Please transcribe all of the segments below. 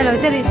चलो चलिए।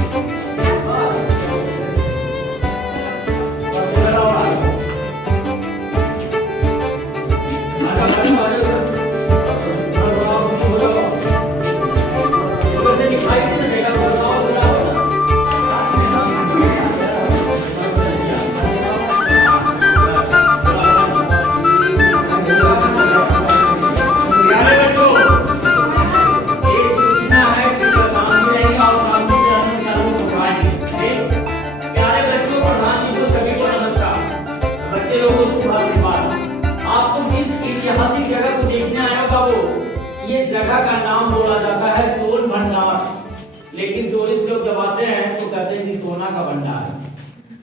ये जगह का नाम बोला जाता है सोन भंडार, लेकिन टूरिस्ट लोग जब आते हैं तो कहते हैं कि सोना का भंडार है।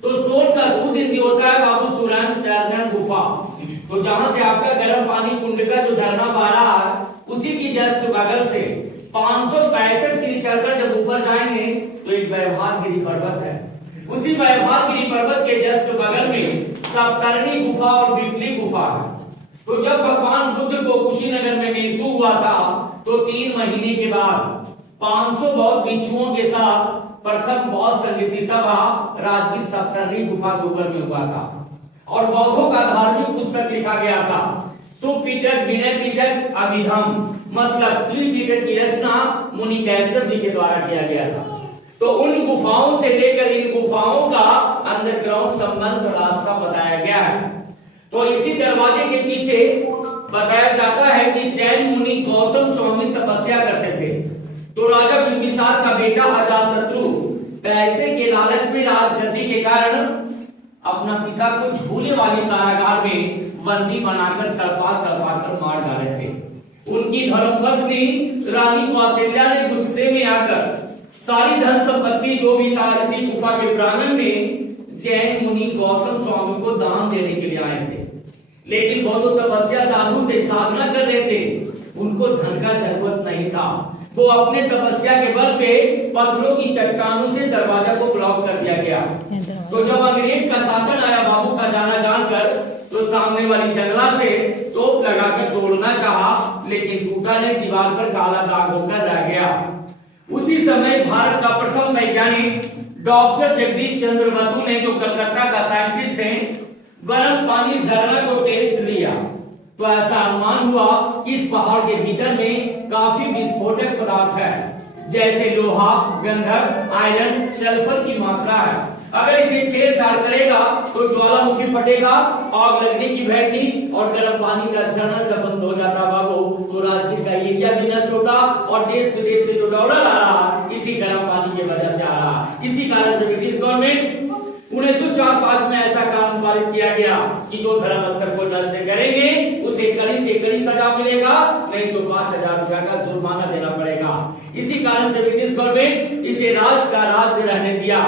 तो सोन का शुद्ध हिंदी होता है बाबू सुरंग गुफा। तो जहां से आपका गर्म पानी कुंड का जो झरना बह रहा है उसी की जस्ट बगल से 565 सीढ़ी चढ़कर जब ऊपर जाएंगे तो एक वैभागिरी पर्वत है। उसी वैभागिरी पर्वत के जस्ट बगल में सप्तर्णी गुफा और बिपली गुफा है। तो जब भगवान बुद्ध को कुशीनगर में मृत्यु हुआ था तो 3 महीने के बाद 500 बौद्ध भिक्षुओं के साथ प्रथम बौद्ध संगीति सभा राजगीर सप्तर्णी गुफा के ऊपर में हुआ था और बौद्धों का धार्मिक पुस्तक लिखा गया था। सुपिटक विनय पिटक अभिधम मतलब त्रिपिटक की रचना मुनि कैसर जी के द्वारा किया गया था। तो उन गुफाओं से लेकर इन गुफाओं का अंडरग्राउंड संबंध रास्ता बताया गया है। तो इसी दरवाजे के पीछे बताया जाता है कि जैन मुनि गौतम स्वामी तपस्या करते थे। तो राजा बिंबिसार का बेटा अजातशत्रु पैसे के लालच में राजगद्दी के कारण अपना पिता को झूले वाली कारागार में बंदी बनाकर तड़पा कर मार डाले थे। उनकी धर्मपत्नी रानी कौशल्या ने गुस्से में आकर सारी धन संपत्ति जो भी था इसी गुफा के प्रांगण में जैन मुनि गौतम स्वामी को दान देने के लिए आए थे। लेकिन वो तो तपस्या साधु थे, साधना कर रहे थे, उनको धन का जरूरत नहीं था। वो अपने तपस्या के बल पे पत्थरों की चट्टानों से दरवाजा को ब्लॉक कर दिया गया। तो जब अंग्रेज का शासन आया बाबू का जाना जानकर तो सामने वाली जंगला से तोप लगाकर तोड़ना चाहा, लेकिन टूटा नहीं, दीवार पर काला दाग होकर रह गया। उसी समय भारत का प्रथम वैज्ञानिक डॉक्टर जगदीश चंद्र बसु ने जो कलकत्ता का साइंटिस्ट थे गर्म पानी झरना को टेस्ट लिया तो ऐसा अनुमान हुआ कि इस पहाड़ के भीतर में काफी विस्फोटक पदार्थ है, जैसे लोहा, गंधक, आयरन, सल्फर की मात्रा है। अगर इसे छेड़छाड़ करेगा तो ज्वालामुखी फटेगा, आग लगने की भय थी और गर्म पानी का झरना जब बंद हो जाता बाबू तो राजगीर का एरिया भी नष्ट होता और देश विदेश से जो डॉलर आ रहा इसी गर्म पानी की वजह से आ रहा। इसी कारण से ब्रिटिश गवर्नमेंट 1904-05 में ऐसा कानून पारित किया गया कि जो धर्म स्थल को नष्ट करेंगे उसे कड़ी से कड़ी सजा मिलेगा, नहीं तो 5000 रुपया का जुर्माना देना पड़ेगा। इसी कारण से ब्रिटिश गवर्नमेंट इसे राज का राज्य रहने दिया।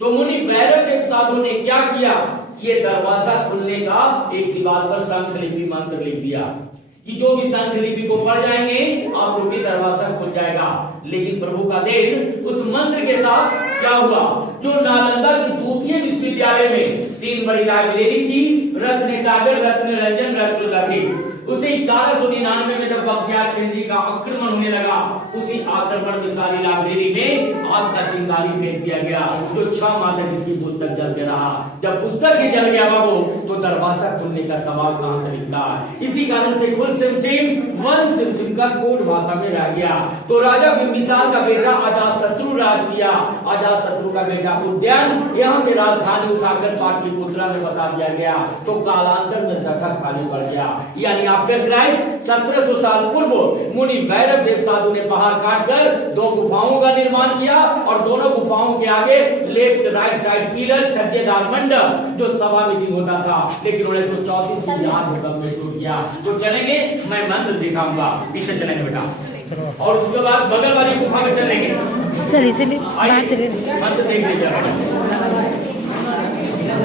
तो मुनि भैरव देव साधु ने क्या किया, ये दरवाजा खुलने का एक दीवार पर शंख लिपि मंत्र लिख दिया कि जो भी शंख लिपि को पढ़ जाएंगे आप लोग की दरवाजा खुल जाएगा। लेकिन प्रभु का देन उस मंत्र के साथ क्या हुआ, जो नालंदा के द्वितीय विश्वविद्यालय में 3 बड़ी लाइब्रेरी थी, रत्न सागर, रत्न रंजन, रत्न लखी, उसे 1199 में जब बख्तियार खिलजी का आक्रमण होने लगा उसी आक्रमण में सारी लाइब्रेरी में आग का चिंगारी फेंक दिया गया। तो 6 माह तक इसकी पुस्तक जलते रहा। जब पुस्तक ही जल गया बाबू तो दरवाजा खुलने का सवाल कहां से निकला। इसी कारण से कुल सिमसिम वन सिमसिम का कोड भाषा में रह गया। तो राजा बिंबिसार का बेटा अजातशत्रु राज किया। अजातशत्रु का बेटा उद्यान यहाँ से राजधानी उठाकर पाटलिपुत्रा में बसा दिया गया। तो कालांतर में जगह खाली पड़ गया। यानी आफ्टर क्राइस्ट 1700 साल पूर्व मुनि भैरव देव साधु ने पहाड़ काटकर 2 गुफाओं का निर्माण किया और दोनों गुफाओं के आगे लेफ्ट राइट साइड पिलर, छज्जेदार मंडप जो सभा मीटिंग होता था, लेकिन 1934 में जहां भूकंप में टूट गया। तो चलेंगे, मैं मंदिर दिखाऊंगा, पीछे चलेंगे बेटा, और उसके बाद बगल वाली गुफा में चलेंगे। चलिए चलिए बाहर चलिए, मंदिर देख लीजिए।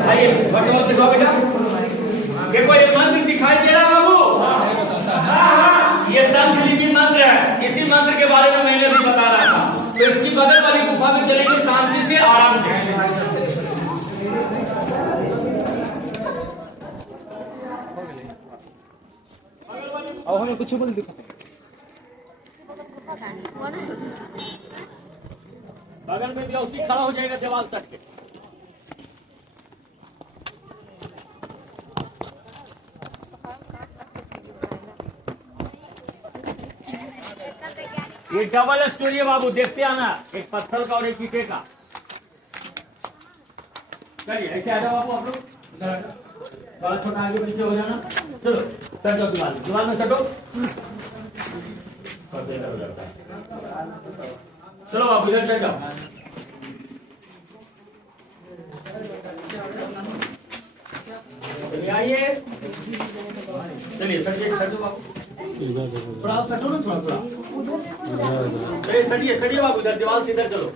आइए भगवान दिखाओ बेटा, देखो ये मंदिर दिखाई दे रहा है बाबू, ये शंख लिपि मंत्र है। इसी मंत्र के बारे में मैंने अभी बता रहा था। तो इसकी बगल वाली गुफा में चलेंगे शांति से, आराम से। अब हमें कुछ बोल दिखाते बगल में भी उसी खड़ा हो जाएगा दीवार सट के। ये डबल स्टोरी है बाबू, देखते आना, एक पत्थर का और एक ईंटे का। चलिए ऐसे आ जाओ बाबू आप लोग, इधर आ जाओ, थोड़ा छोटा आगे पीछे हो जाना। चलो सट जाओ दीवार, दीवार में सटो। चलो बाबू इधर सट जाओ। चलिए आइए, चलिए सटिए, सटो बाबू, थोड़ा सटो ना, थोड़ा थोड़ा। चलिए सटिए, सटिए बाबू, इधर दीवार से इधर चलो।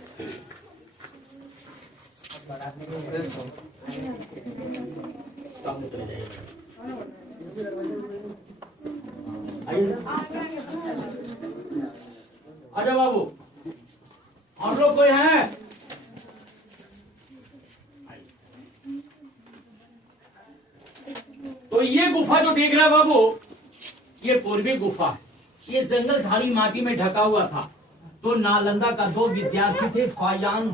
सामने चले जाइए, आजा बाबू, हम लोग कोई हैं? तो ये गुफा जो देख रहा है बाबू, ये पूर्वी गुफा है। ये जंगल झाड़ी माटी में ढका हुआ था। तो नालंदा का 2 विद्यार्थी थे, फायान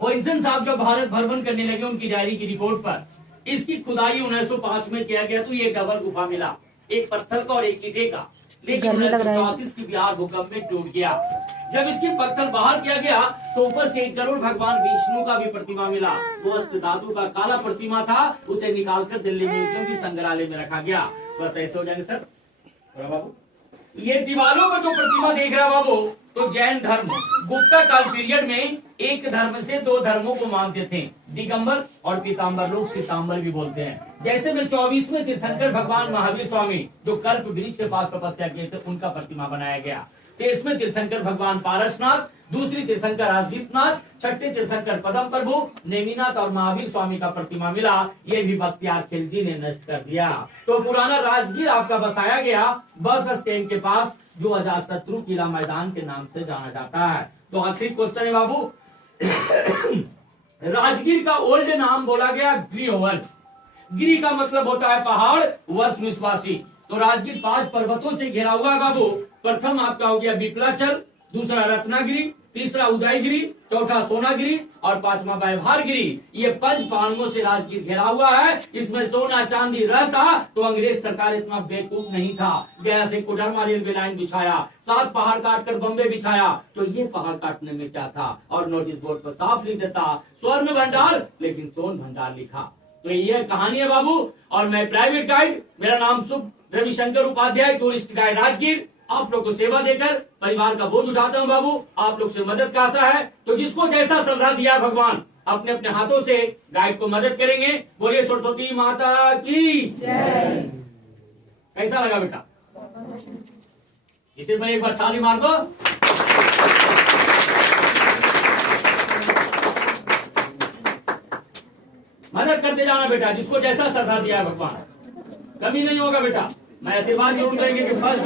वॉइसन साहब जब भारत भ्रमण करने लगे उनकी डायरी की रिपोर्ट पर, इसकी खुदाई 1905 में किया गया। तो ये डबल गुफा मिला, एक पत्थर का और एक ईंटे का। लेकिन 1934 की बिहार भूकंप में टूट गया। जब इसकी पत्थर बाहर किया गया तो ऊपर से 1 करोड़ भगवान विष्णु का भी प्रतिमा मिला। वो अष्ट धातु का काला प्रतिमा था, उसे निकालकर दिल्ली म्यूजियम की संग्रहालय में रखा गया। बस ऐसे हो जाएंगे सर बाबू। ये दीवारों पर जो प्रतिमा देख रहा है बाबू, तो जैन धर्म गुप्ता काल पीरियड में एक धर्म से 2 धर्मों को मानते थे, दिगंबर और पीताम्बर, लोग सीताम्बर भी बोलते हैं। जैसे में 24वें तीर्थंकर भगवान महावीर स्वामी जो कल्प वृक्ष के पास तपस्या किए थे, उनका प्रतिमा बनाया गया। 23वें तीर्थंकर भगवान पारसनाथ, दूसरी तीर्थंकर आदित्यनाथ, छठे तीर्थंकर पदम प्रभु, नेमिनाथ और महावीर स्वामी का प्रतिमा मिला। ये भी बख्तियार खिलजी ने नष्ट कर दिया। तो पुराना राजगीर आपका बसाया गया बस स्टैंड के पास, जो अजातशत्रु किला मैदान के नाम से जाना जाता है। तो आखिरी क्वेश्चन है बाबू, राजगीर का ओल्ड नाम बोला गया गृहवर्ष। गिरी का मतलब होता है पहाड़, वर्ष विश्वासी। तो राजगीर 5 पर्वतों से घिरा हुआ है बाबू। प्रथम आपका हो गया विपलाचल, दूसरा रत्नागिरी, तीसरा उदयगिरी, चौथा सोनागिरी और 5वां व्यवहारगिरी। ये 5 पहाड़ों से राजगीर घिरा हुआ है। इसमें सोना चांदी रहता तो अंग्रेज सरकार इतना बेवकूफ नहीं था, गया से कोडरमा रेलवे लाइन बिछाया, 7 पहाड़ काट कर बम्बे बिछाया। तो ये पहाड़ काटने में क्या था, और नोटिस बोर्ड पर साफ लिख देता स्वर्ण भंडार, लेकिन सोन भंडार लिखा। तो ये कहानी है बाबू। और मैं प्राइवेट गाइड, मेरा नाम शुभ रविशंकर उपाध्याय, टूरिस्ट गाइड राजगीर, आप लोग को सेवा देकर परिवार का बोझ उठाता हूँ बाबू। आप लोग से मदद का आशा है, तो जिसको जैसा सलाह दिया भगवान, अपने अपने हाथों से गाइड को मदद करेंगे। बोलिए सरस्वती माता की जय। कैसा लगा बेटा? इसे मैं एक बार ताली मार दो। मदद करते जाना बेटा, जिसको जैसा श्रद्धा दिया है भगवान, कमी नहीं होगा बेटा। मैं आशीर्वाद जरूर करेंगे कि फर्स्ट